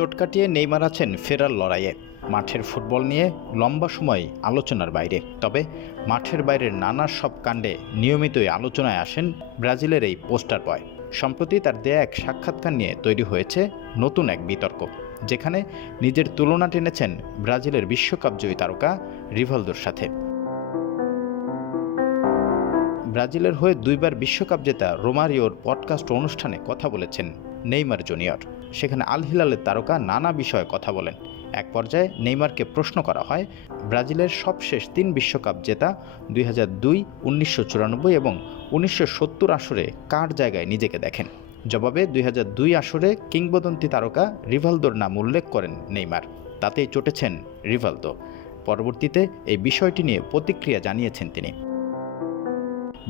চোট কাটিয়ে নেইমার আছেন ফেরার লড়াইয়ে। মাঠের ফুটবল নিয়ে লম্বা সময় আলোচনার বাইরে, তবে মাঠের বাইরের নানা সব কাণ্ডে নিয়মিতই আলোচনায় আসেন ব্রাজিলের এই পোস্টার বয়। সম্প্রতি তার দেয়া এক সাক্ষাৎকার নিয়ে তৈরি হয়েছে নতুন এক বিতর্ক, যেখানে নিজের তুলনা টেনেছেন ব্রাজিলের বিশ্বকাপ জয়ী তারকা রিভালদোর সাথে। ব্রাজিলের হয়ে দুইবার বিশ্বকাপ জেতা রোমারিওর পডকাস্ট অনুষ্ঠানে কথা বলেছেন নেইমার জুনিয়র। সেখানে আল হিলালের তারকা নানা বিষয়ে কথা বলেন। এক পর্যায়ে নেইমারকে প্রশ্ন করা হয়, ব্রাজিলের সবশেষ 3 বিশ্বকাপ জেতা 2002, 1994 এবং 1970 আসরে কার জায়গায় নিজেকে দেখেন। জবাবে 2002 আসরে কিংবদন্তি তারকা রিভালদোর নাম উল্লেখ করেন নেইমার। তাতেই চটেছেন রিভালদো। পরবর্তীতে এই বিষয়টি নিয়ে প্রতিক্রিয়া জানিয়েছেন তিনি।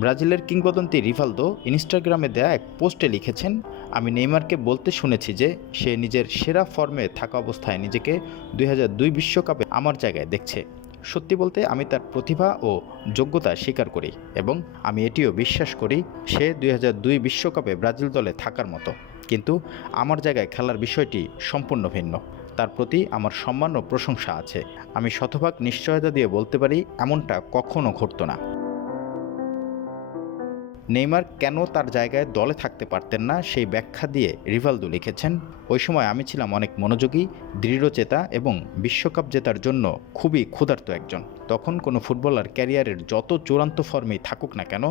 ব্রাজিলের কিংবদন্তি রিভালদো ইনস্টাগ্রামে দেয়া এক পোস্টে লিখেছেন, আমি নেইমারকে বলতে শুনেছি যে সে নিজের সেরা ফর্মে থাকা অবস্থায় নিজেকে 2002 বিশ্বকাপে আমার জায়গায় দেখছে। সত্যি বলতে আমি তার প্রতিভা ও যোগ্যতা স্বীকার করি এবং আমি এটিও বিশ্বাস করি সে 2002 বিশ্বকাপে ব্রাজিল দলে থাকার মতো, কিন্তু আমার জায়গায় খেলার বিষয়টি সম্পূর্ণ ভিন্ন। তার প্রতি আমার সম্মান ও প্রশংসা আছে। আমি শতভাগ নিশ্চয়তা দিয়ে বলতে পারি এমনটা কখনো ঘটতো না। নেইমার কেন তার জায়গায় দলে থাকতে পারতেন না সেই ব্যাখ্যা দিয়ে রিভালদো লিখেছেন, ওই সময় আমি ছিলাম অনেক মনোযোগী, দৃঢ়চেতা এবং বিশ্বকাপ জেতার জন্য খুবই ক্ষুধার্ত একজন। তখন কোনো ফুটবলার ক্যারিয়ারের যত চূড়ান্ত ফর্মেই থাকুক না কেন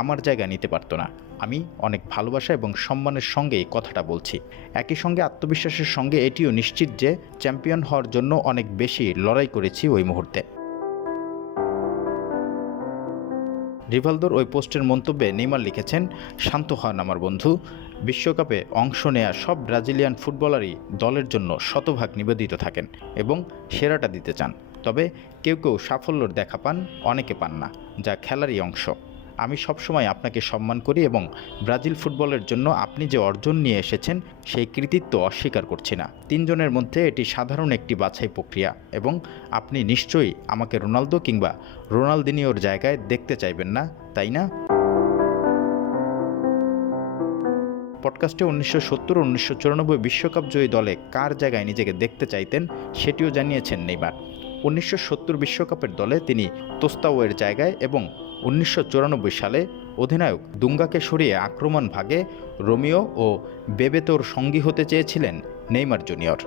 আমার জায়গা নিতে পারতো না। আমি অনেক ভালোবাসা এবং সম্মানের সঙ্গে এই কথাটা বলছি। একই সঙ্গে আত্মবিশ্বাসের সঙ্গে এটিও নিশ্চিত যে চ্যাম্পিয়ন হওয়ার জন্য অনেক বেশি লড়াই করেছি ওই মুহূর্তে। রিভালদোর ওই পোস্টের মন্তব্যে নেইমার লিখেছেন, শান্ত হন আমার বন্ধু। বিশ্বকাপে অংশ নেয়া সব ব্রাজিলিয়ান ফুটবলারই দলের জন্য শতভাগ নিবেদিত থাকেন এবং সেরাটা দিতে চান। তবে কেউ কেউ সাফল্যর দেখা পান, অনেকে পান না, যা খেলারই অংশ। আমি সবসময় আপনাকে সম্মান করি এবং ব্রাজিল ফুটবলের জন্য আপনি যে অর্জন নিয়ে এসেছেন সেই কৃতিত্ব অস্বীকার করছি না। 3 জনের মধ্যে এটি সাধারণ একটি বাছাই প্রক্রিয়া এবং আপনি নিশ্চয়ই আমাকে রোনালদো কিংবা রোনালদিনিওর জায়গায় দেখতে চাইবেন না, তাই না? পডকাস্টে 1970 ও 1994 বিশ্বকাপ জয়ী দলে কার জায়গায় নিজেকে দেখতে চাইতেন সেটিও জানিয়েছেন নেইমার। 1970 বিশ্বকাপের দলে তিনি তোস্তাওয়ের জায়গায় এবং 1994 সালে অধিনায়ক দুঙ্গাকে সরিয়ে আক্রমণ ভাগে রোমিও ও বেবেতোর সঙ্গী হতে চেয়েছিলেন নেইমার জুনিয়র।